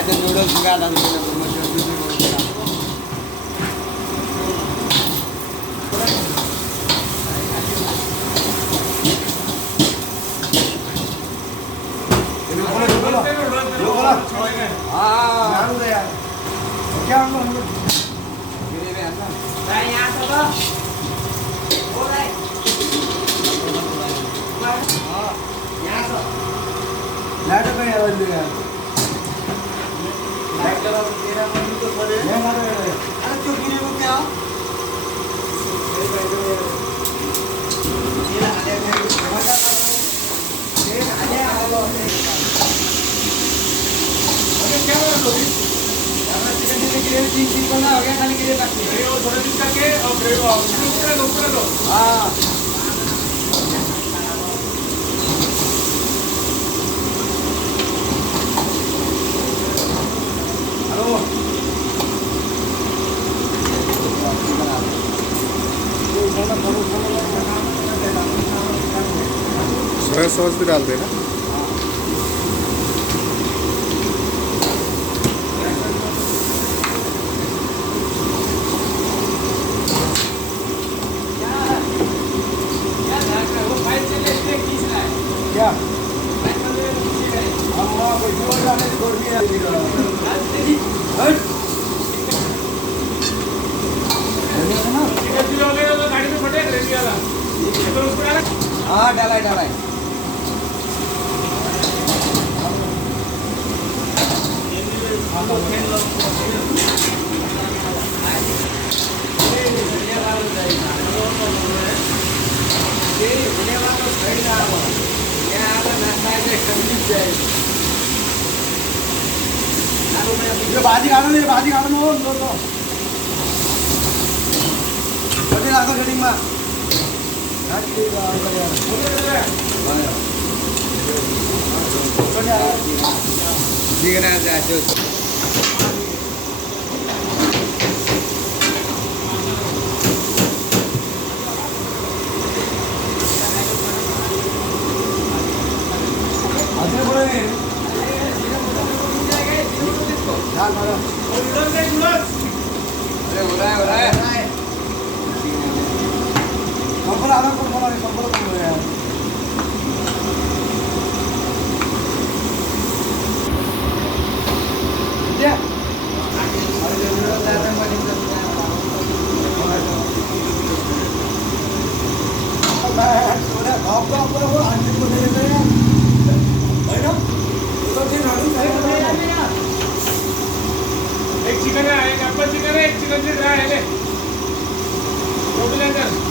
तो नूडल्स मंगा था क्या बना हो गया खाली के लिए बाकी है और थोड़ा दिन करके और ग्रेवी ऊपर दो हां हेलो सोया सॉस भी डाल देना क्या हाँ डाला है भाजी खाना नहीं भाजी खाना नो नो नो भाजी लाखों सेटिंग में ठीक है ना जाते अरे हो रहा है कंपल आना कंपल यार क्या एक चिकन है एक एप्पल चिकन है एक चिकन से ड्राई है ले 2 किलो